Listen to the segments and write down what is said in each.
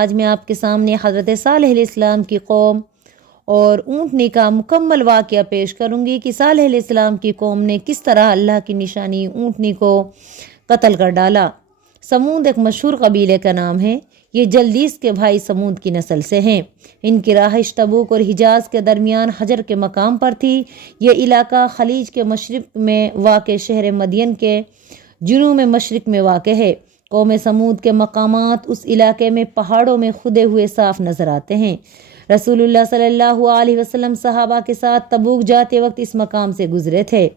آج میں آپ کے سامنے حضرت صالح علیہ السلام کی قوم اور اونٹنی کا مکمل واقعہ پیش کروں گی کہ صالح علیہ السلام کی قوم نے کس طرح اللہ کی نشانی اونٹنی کو قتل کر ڈالا۔ سمود ایک مشہور قبیلے کا نام ہے۔ یہ جلدیس کے بھائی سمود کی نسل سے ہیں۔ ان کی رہائش تبوک اور حجاز کے درمیان حجر کے مقام پر تھی۔ یہ علاقہ خلیج کے مشرق میں واقع شہر مدین کے جنوب مشرق میں واقع ہے۔ قوم سمود کے مقامات اس علاقے میں پہاڑوں میں کھدے ہوئے صاف نظر آتے ہیں۔ رسول اللہ صلی اللہ علیہ وسلم صحابہ کے ساتھ تبوک جاتے وقت اس مقام سے گزرے تھے۔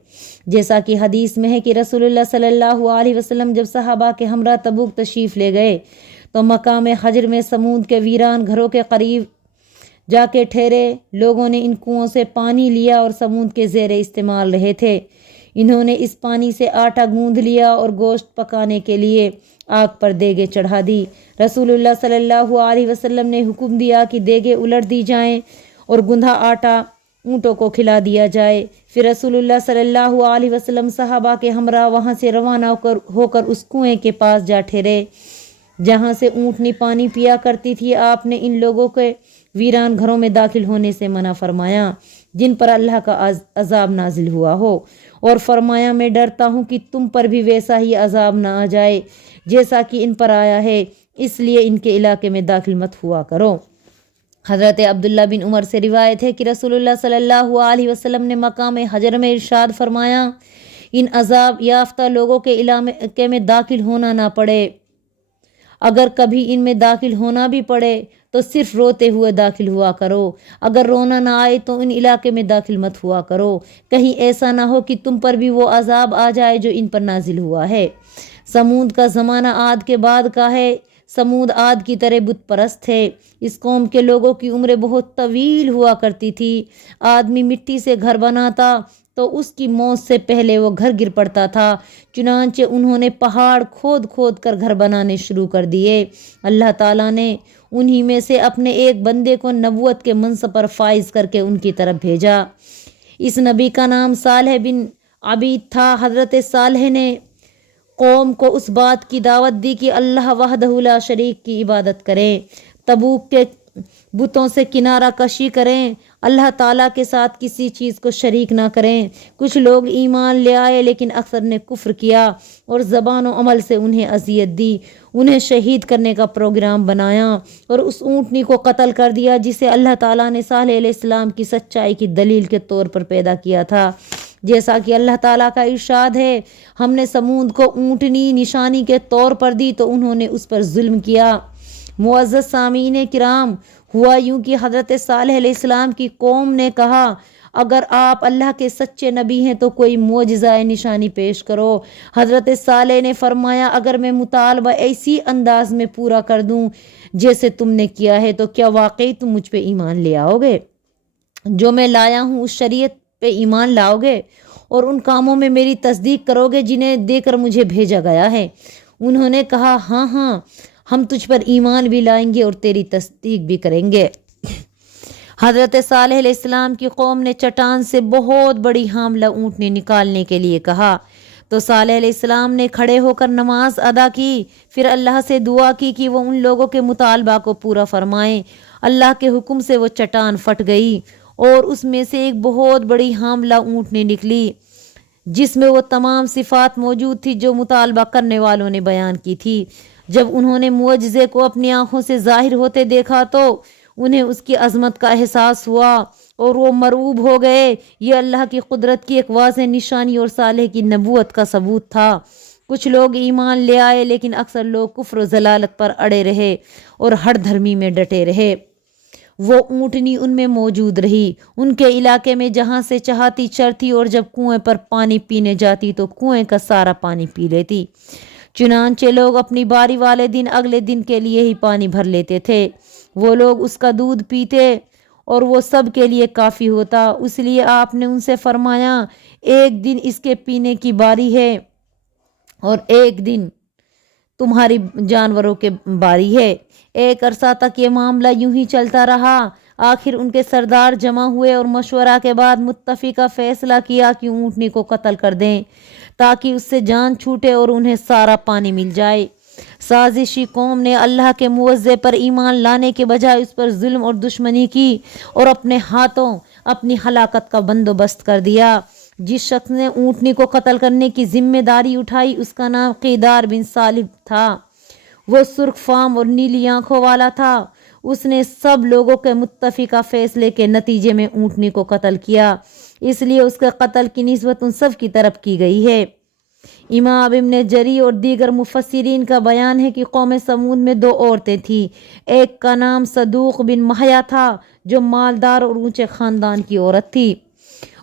جیسا کہ حدیث میں ہے کہ رسول اللہ صلی اللہ علیہ وسلم جب صحابہ کے ہمراہ تبوک تشریف لے گئے تو مقام حجر میں سمود کے ویران گھروں کے قریب جا کے ٹھہرے۔ لوگوں نے ان کنوؤں سے پانی لیا اور سمود کے زیر استعمال رہے تھے۔ انہوں نے اس پانی سے آٹا گوندھ لیا اور گوشت پکانے کے لیے آگ پر دیگیں چڑھا دی۔ رسول اللہ صلی اللہ علیہ وسلم نے حکم دیا کہ دیگیں الٹ دی جائیں اور گوندھا آٹا اونٹوں کو کھلا دیا جائے۔ پھر رسول اللہ صلی اللہ علیہ وسلم صحابہ کے ہمراہ وہاں سے روانہ ہو کر اس کنویں کے پاس جا ٹھہرے جہاں سے اونٹنی پانی پیا کرتی تھی۔ آپ نے ان لوگوں کے ویران گھروں میں داخل ہونے سے منع فرمایا جن پر اللہ کا عذاب نازل ہوا ہو، اور فرمایا میں ڈرتا ہوں کہ تم پر بھی ویسا ہی عذاب نہ آ جائے جیسا کہ ان پر آیا ہے، اس لیے ان کے علاقے میں داخل مت ہوا کرو۔ حضرت عبداللہ بن عمر سے روایت ہے کہ رسول اللہ صلی اللہ علیہ وسلم نے مقام حجر میں ارشاد فرمایا ان عذاب یافتہ لوگوں کے علاقے میں داخل ہونا نہ پڑے۔ اگر کبھی ان میں داخل ہونا بھی پڑے تو صرف روتے ہوئے داخل ہوا کرو۔ اگر رونا نہ آئے تو ان علاقے میں داخل مت ہوا کرو، کہیں ایسا نہ ہو کہ تم پر بھی وہ عذاب آ جائے جو ان پر نازل ہوا ہے۔ سمود کا زمانہ عاد کے بعد کا ہے۔ سمود عاد کی طرح بت پرست تھے۔ اس قوم کے لوگوں کی عمریں بہت طویل ہوا کرتی تھی۔ آدمی مٹی سے گھر بناتا تو اس کی موت سے پہلے وہ گھر گر پڑتا تھا، چنانچہ انہوں نے پہاڑ کھود کھود کر گھر بنانے شروع کر دیے۔ اللہ تعالیٰ نے انہی میں سے اپنے ایک بندے کو نبوت کے منصب پر فائز کر کے ان کی طرف بھیجا۔ اس نبی کا نام صالح بن عبید تھا۔ حضرت صالح نے قوم کو اس بات کی دعوت دی کہ اللہ وحدہ لا شریک کی عبادت کریں، تبوک کے بتوں سے کنارہ کشی کریں، اللہ تعالیٰ کے ساتھ کسی چیز کو شریک نہ کریں۔ کچھ لوگ ایمان لے آئے لیکن اکثر نے کفر کیا اور زبان و عمل سے انہیں اذیت دی۔ انہیں شہید کرنے کا پروگرام بنایا اور اس اونٹنی کو قتل کر دیا جسے اللہ تعالیٰ نے صالح علیہ السلام کی سچائی کی دلیل کے طور پر پیدا کیا تھا۔ جیسا کہ اللہ تعالیٰ کا ارشاد ہے ہم نے سمود کو اونٹنی نشانی کے طور پر دی تو انہوں نے اس پر ظلم کیا۔ معزز سامعین کرام، ہوا یوں کہ حضرت صالح علیہ السلام کی قوم نے کہا اگر آپ اللہ کے سچے نبی ہیں تو کوئی معجزہ نشانی پیش کرو۔ حضرت صالح نے فرمایا اگر میں مطالبہ ایسی انداز میں پورا کر دوں جیسے تم نے کیا ہے تو کیا واقعی تم مجھ پہ ایمان لے آؤ گے؟ جو میں لایا ہوں اس شریعت پہ ایمان لاؤ گے اور ان کاموں میں میری تصدیق کرو گے جنہیں دے کر مجھے بھیجا گیا ہے؟ انہوں نے کہا ہاں ہاں، ہم تجھ پر ایمان بھی لائیں گے اور تیری تصدیق بھی کریں گے۔ حضرت صالح علیہ السلام کی قوم نے چٹان سے بہت بڑی حاملہ اونٹنی نکالنے کے لیے کہا تو صالح علیہ السلام نے کھڑے ہو کر نماز ادا کی، پھر اللہ سے دعا کی کہ وہ ان لوگوں کے مطالبہ کو پورا فرمائیں۔ اللہ کے حکم سے وہ چٹان پھٹ گئی اور اس میں سے ایک بہت بڑی حاملہ اونٹنی نکلی جس میں وہ تمام صفات موجود تھی جو مطالبہ کرنے والوں نے بیان کی تھی۔ جب انہوں نے معجزے کو اپنی آنکھوں سے ظاہر ہوتے دیکھا تو انہیں اس کی عظمت کا احساس ہوا اور وہ مرعوب ہو گئے۔ یہ اللہ کی قدرت کی ایک واضح نشانی اور صالح کی نبوت کا ثبوت تھا۔ کچھ لوگ ایمان لے آئے لیکن اکثر لوگ کفر و ضلالت پر اڑے رہے اور ہر دھرمی میں ڈٹے رہے۔ وہ اونٹنی ان میں موجود رہی، ان کے علاقے میں جہاں سے چاہتی چرتی اور جب کنویں پر پانی پینے جاتی تو کنویں کا سارا پانی پی لیتی۔ چنانچہ لوگ اپنی باری والے دن اگلے دن کے لیے ہی پانی بھر لیتے تھے۔ وہ لوگ اس کا دودھ پیتے اور وہ سب کے لیے کافی ہوتا، اس لیے آپ نے ان سے فرمایا ایک دن اس کے پینے کی باری ہے اور ایک دن تمہاری جانوروں کے باری ہے۔ ایک عرصہ تک یہ معاملہ یوں ہی چلتا رہا۔ آخر ان کے سردار جمع ہوئے اور مشورہ کے بعد متفقہ فیصلہ کیا کہ اونٹنی کو قتل کر دیں تاکہ اس سے جان چھوٹے اور انہیں سارا پانی مل جائے۔ سازشی قوم نے اللہ کے موعظے پر ایمان لانے کے بجائے اس پر ظلم اور دشمنی کی اور اپنے ہاتھوں اپنی ہلاکت کا بندوبست کر دیا۔ جس شخص نے اونٹنی کو قتل کرنے کی ذمہ داری اٹھائی اس کا نام قیدار بن سالب تھا۔ وہ سرخ فام اور نیلی آنکھوں والا تھا۔ اس نے سب لوگوں کے متفقہ فیصلے کے نتیجے میں اونٹنی کو قتل کیا، اس لیے اس کے قتل کی نسبت ان سب کی طرف کی گئی ہے۔ امام ابن جری اور دیگر مفسرین کا بیان ہے کہ قوم سمود میں 2 عورتیں تھیں۔ ایک کا نام صدوق بن محیا تھا جو مالدار اور اونچے خاندان کی عورت تھی۔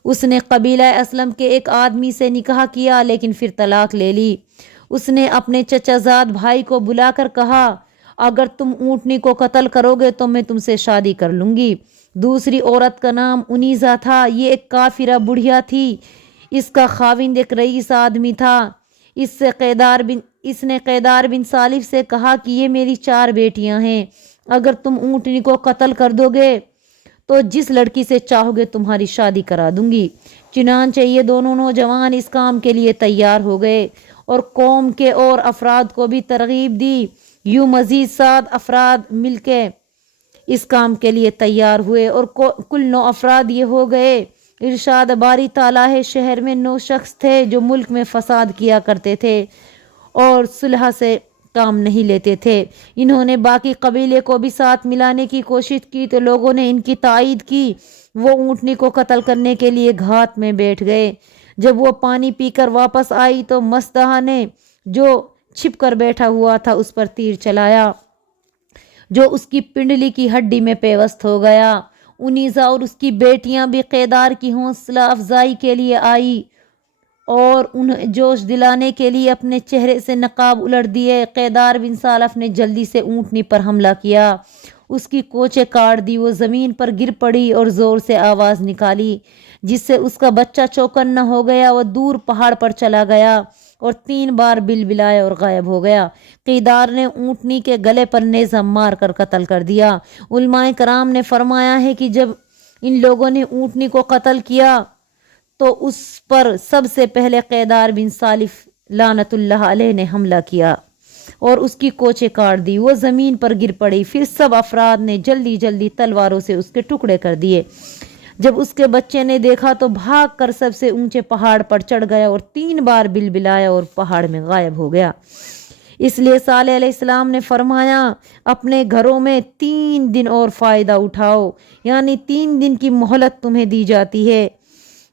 اس نے قبیلہ اسلم کے ایک آدمی سے نکاح کیا لیکن پھر طلاق لے لی۔ اس نے اپنے چچا زاد بھائی کو بلا کر کہا اگر تم اونٹنی کو قتل کرو گے تو میں تم سے شادی کر لوں گی۔ دوسری عورت کا نام انیزا تھا۔ یہ ایک کافرہ بڑھیا تھی۔ اس کا خاوند ایک رئیس آدمی تھا۔ اس نے قیدار بن سالف سے کہا کہ یہ میری 4 بیٹیاں ہیں، اگر تم اونٹنی کو قتل کر دو گے تو جس لڑکی سے چاہو گے تمہاری شادی کرا دوں گی۔ چنانچہ یہ دونوں نوجوان اس کام کے لیے تیار ہو گئے اور قوم کے اور افراد کو بھی ترغیب دی۔ یوں مزید 7 افراد مل کے اس کام کے لیے تیار ہوئے اور کل 9 افراد یہ ہو گئے۔ ارشاد باری تعالیٰ ہے شہر میں 9 شخص تھے جو ملک میں فساد کیا کرتے تھے اور صلح سے کام نہیں لیتے تھے۔ انہوں نے باقی قبیلے کو بھی ساتھ ملانے کی کوشش کی تو لوگوں نے ان کی تائید کی۔ وہ اونٹنی کو قتل کرنے کے لیے گھات میں بیٹھ گئے۔ جب وہ پانی پی کر واپس آئی تو مصدح نے جو چھپ کر بیٹھا ہوا تھا اس پر تیر چلایا جو اس کی پنڈلی کی ہڈی میں پیوست ہو گیا۔ انیزا اور اس کی بیٹیاں بھی قیدار کی حوصلہ افزائی کے لیے آئی اور انہیں جوش دلانے کے لیے اپنے چہرے سے نقاب الٹ دیے۔ قیدار بن سالف نے جلدی سے اونٹنی پر حملہ کیا، اس کی کوچے کاٹ دی، وہ زمین پر گر پڑی اور زور سے آواز نکالی جس سے اس کا بچہ چوکن نہ ہو گیا۔ وہ دور پہاڑ پر چلا گیا اور 3 بار بلبلایا اور غائب ہو گیا۔ قیدار نے اونٹنی کے گلے پر نیزہ مار کر قتل کر دیا۔ علماء کرام نے فرمایا ہے کہ جب ان لوگوں نے اونٹنی کو قتل کیا تو اس پر سب سے پہلے قیدار بن سالف لعنت اللہ علیہ نے حملہ کیا اور اس کی کوچے کاٹ دی، وہ زمین پر گر پڑی۔ پھر سب افراد نے جلدی جلدی تلواروں سے اس کے ٹکڑے کر دیے۔ جب اس کے بچے نے دیکھا تو بھاگ کر سب سے اونچے پہاڑ پر چڑھ گیا اور 3 بار بلبلایا اور پہاڑ میں غائب ہو گیا۔ اس لیے صالح علیہ السلام نے فرمایا اپنے گھروں میں 3 دن اور فائدہ اٹھاؤ، یعنی 3 دن کی مہلت تمہیں دی جاتی ہے۔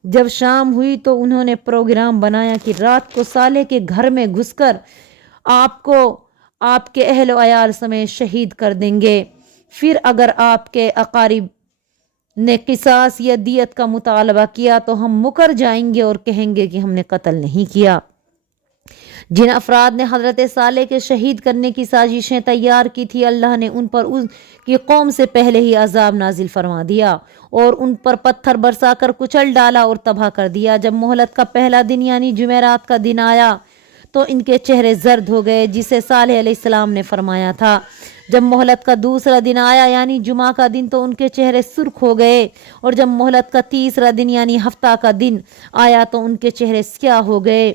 جب شام ہوئی تو انہوں نے پروگرام بنایا کہ رات کو صالح کے گھر میں گھس کر آپ کو آپ کے اہل و عیال سمیت شہید کر دیں گے، پھر اگر آپ کے اقارب نے قصاص یا دیت کا مطالبہ کیا تو ہم مکر جائیں گے اور کہیں گے کہ ہم نے قتل نہیں کیا۔ جن افراد نے حضرت صالح کے شہید کرنے کی سازشیں تیار کی تھی اللہ نے ان پر ان کی قوم سے پہلے ہی عذاب نازل فرما دیا اور ان پر پتھر برسا کر کچل ڈالا اور تباہ کر دیا۔ جب مہلت کا پہلا دن یعنی جمعرات کا دن آیا تو ان کے چہرے زرد ہو گئے جسے صالح علیہ السلام نے فرمایا تھا۔ جب مہلت کا دوسرا دن آیا یعنی جمعہ کا دن تو ان کے چہرے سرخ ہو گئے، اور جب مہلت کا تیسرا دن یعنی ہفتہ کا دن آیا تو ان کے چہرے سیاہ ہو گئے۔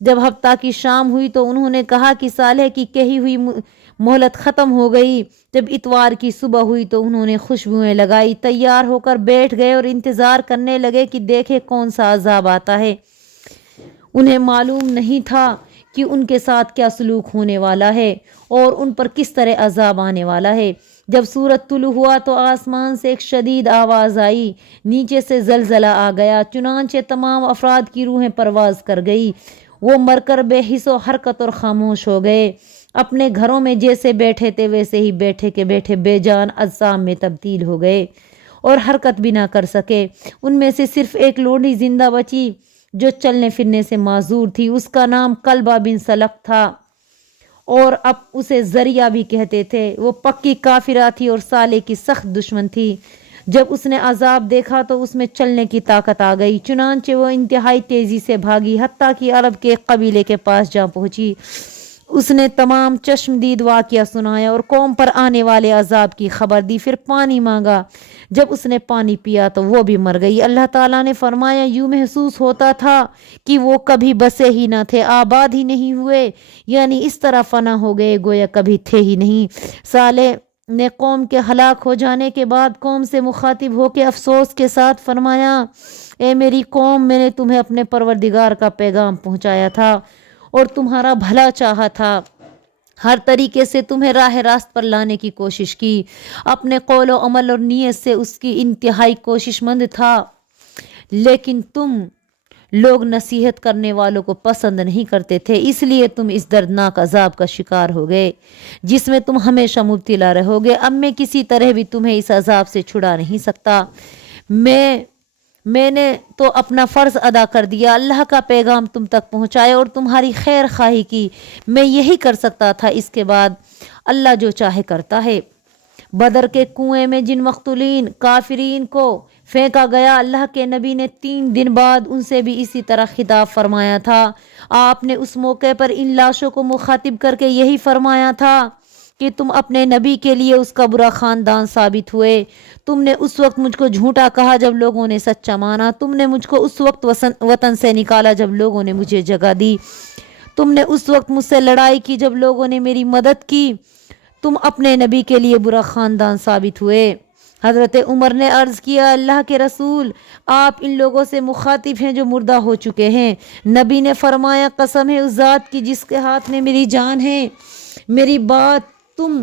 جب ہفتہ کی شام ہوئی تو انہوں نے کہا کہ صالح کی کہی ہوئی مہلت ختم ہو گئی۔ جب اتوار کی صبح ہوئی تو انہوں نے خوشبوئیں لگائی، تیار ہو کر بیٹھ گئے اور انتظار کرنے لگے کہ دیکھے کون سا عذاب آتا ہے۔ انہیں معلوم نہیں تھا کہ ان کے ساتھ کیا سلوک ہونے والا ہے اور ان پر کس طرح عذاب آنے والا ہے۔ جب سورج طلوع ہوا تو آسمان سے ایک شدید آواز آئی، نیچے سے زلزلہ آ گیا، چنانچہ تمام افراد کی روحیں پرواز کر گئی۔ وہ مر کر بے حس و حرکت اور خاموش ہو گئے، اپنے گھروں میں جیسے بیٹھے تھے ویسے ہی بیٹھے کے بیٹھے بے جان اجسام میں تبدیل ہو گئے اور حرکت بھی نہ کر سکے۔ ان میں سے صرف ایک لونڈی زندہ بچی جو چلنے پھرنے سے معذور تھی، اس کا نام کلبہ بن سلق تھا اور اب اسے ذریعہ بھی کہتے تھے۔ وہ پکی کافرہ تھی اور صالح کی سخت دشمن تھی۔ جب اس نے عذاب دیکھا تو اس میں چلنے کی طاقت آ گئی، چنانچہ وہ انتہائی تیزی سے بھاگی، حتیٰ کہ عرب کے ایک قبیلے کے پاس جا پہنچی۔ اس نے تمام چشمدید واقعہ سنایا اور قوم پر آنے والے عذاب کی خبر دی۔ پھر پانی مانگا، جب اس نے پانی پیا تو وہ بھی مر گئی۔ اللہ تعالیٰ نے فرمایا یوں محسوس ہوتا تھا کہ وہ کبھی بسے ہی نہ تھے، آباد ہی نہیں ہوئے، یعنی اس طرح فنا ہو گئے گویا کبھی تھے ہی نہیں۔ صالح نے قوم کے ہلاک ہو جانے کے بعد قوم سے مخاطب ہو کے افسوس کے ساتھ فرمایا، اے میری قوم، میں نے تمہیں اپنے پروردگار کا پیغام پہنچایا تھا اور تمہارا بھلا چاہا تھا، ہر طریقے سے تمہیں راہ راست پر لانے کی کوشش کی، اپنے قول و عمل اور نیت سے اس کی انتہائی کوشش مند تھا، لیکن تم لوگ نصیحت کرنے والوں کو پسند نہیں کرتے تھے، اس لیے تم اس دردناک عذاب کا شکار ہو گئے جس میں تم ہمیشہ مبتلا رہو گے۔ اب میں کسی طرح بھی تمہیں اس عذاب سے چھڑا نہیں سکتا، میں نے تو اپنا فرض ادا کر دیا، اللہ کا پیغام تم تک پہنچایا اور تمہاری خیر خواہی کی، میں یہی کر سکتا تھا، اس کے بعد اللہ جو چاہے کرتا ہے۔ بدر کے کنویں میں جن مقتولین کافرین کو پھینکا گیا، اللہ کے نبی نے 3 دن بعد ان سے بھی اسی طرح خطاب فرمایا تھا۔ آپ نے اس موقع پر ان لاشوں کو مخاطب کر کے یہی فرمایا تھا کہ تم اپنے نبی کے لیے اس کا برا خاندان ثابت ہوئے، تم نے اس وقت مجھ کو جھوٹا کہا جب لوگوں نے سچا مانا، تم نے مجھ کو اس وقت وطن سے نکالا جب لوگوں نے مجھے جگہ دی، تم نے اس وقت مجھ سے لڑائی کی جب لوگوں نے میری مدد کی، تم اپنے نبی کے لیے برا خاندان ثابت ہوئے۔ حضرت عمر نے عرض کیا، اللہ کے رسول، آپ ان لوگوں سے مخاطب ہیں جو مردہ ہو چکے ہیں۔ نبی نے فرمایا، قسم ہے اس ذات کی جس کے ہاتھ میں میری جان ہے، میری بات تم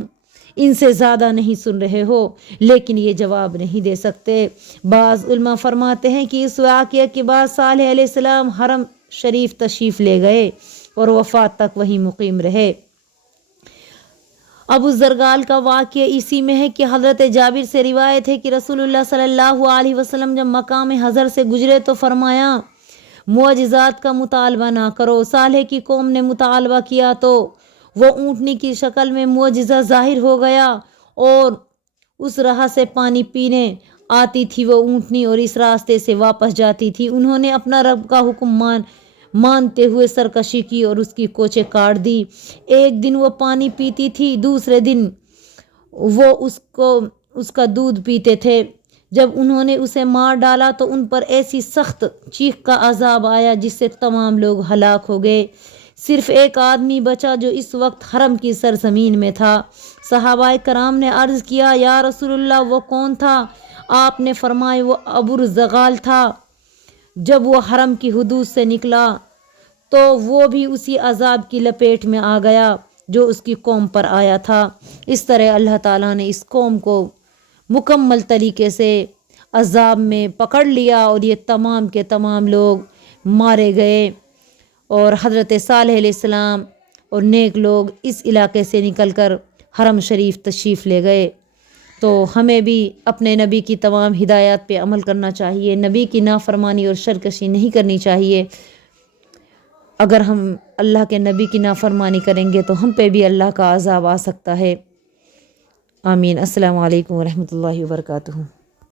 ان سے زیادہ نہیں سن رہے ہو، لیکن یہ جواب نہیں دے سکتے۔ بعض علماء فرماتے ہیں کہ اس واقعے کے بعد صالح علیہ السلام حرم شریف تشریف لے گئے اور وفات تک وہیں مقیم رہے۔ ابو زرگال کا واقعہ اسی میں ہے کہ حضرت جابر سے روایت ہے کہ رسول اللہ صلی اللہ علیہ وسلم جب مقام حضر سے گزرے تو فرمایا، معجزات کا مطالبہ نہ کرو۔ صالح کی قوم نے مطالبہ کیا تو وہ اونٹنی کی شکل میں معجزہ ظاہر ہو گیا اور اس راہ سے پانی پینے آتی تھی وہ اونٹنی اور اس راستے سے واپس جاتی تھی۔ انہوں نے اپنا رب کا حکم مانتے ہوئے سرکشی کی اور اس کی کوچیں کاٹ دی۔ ایک دن وہ پانی پیتی تھی، دوسرے دن وہ اس کا دودھ پیتے تھے۔ جب انہوں نے اسے مار ڈالا تو ان پر ایسی سخت چیخ کا عذاب آیا جس سے تمام لوگ ہلاک ہو گئے، صرف ایک آدمی بچا جو اس وقت حرم کی سرزمین میں تھا۔ صحابہ کرام نے عرض کیا، یا رسول اللہ وہ کون تھا؟ آپ نے فرمایا، وہ ابو زغال تھا۔ جب وہ حرم کی حدود سے نکلا تو وہ بھی اسی عذاب کی لپیٹ میں آ گیا جو اس کی قوم پر آیا تھا۔ اس طرح اللہ تعالیٰ نے اس قوم کو مکمل طریقے سے عذاب میں پکڑ لیا اور یہ تمام کے تمام لوگ مارے گئے، اور حضرت صالح علیہ السلام اور نیک لوگ اس علاقے سے نکل کر حرم شریف تشریف لے گئے۔ تو ہمیں بھی اپنے نبی کی تمام ہدایات پہ عمل کرنا چاہیے، نبی کی نافرمانی اور سرکشی نہیں کرنی چاہیے۔ اگر ہم اللہ کے نبی کی نافرمانی کریں گے تو ہم پہ بھی اللہ کا عذاب آ سکتا ہے۔ آمین۔ السلام علیکم ورحمۃ اللہ وبرکاتہ۔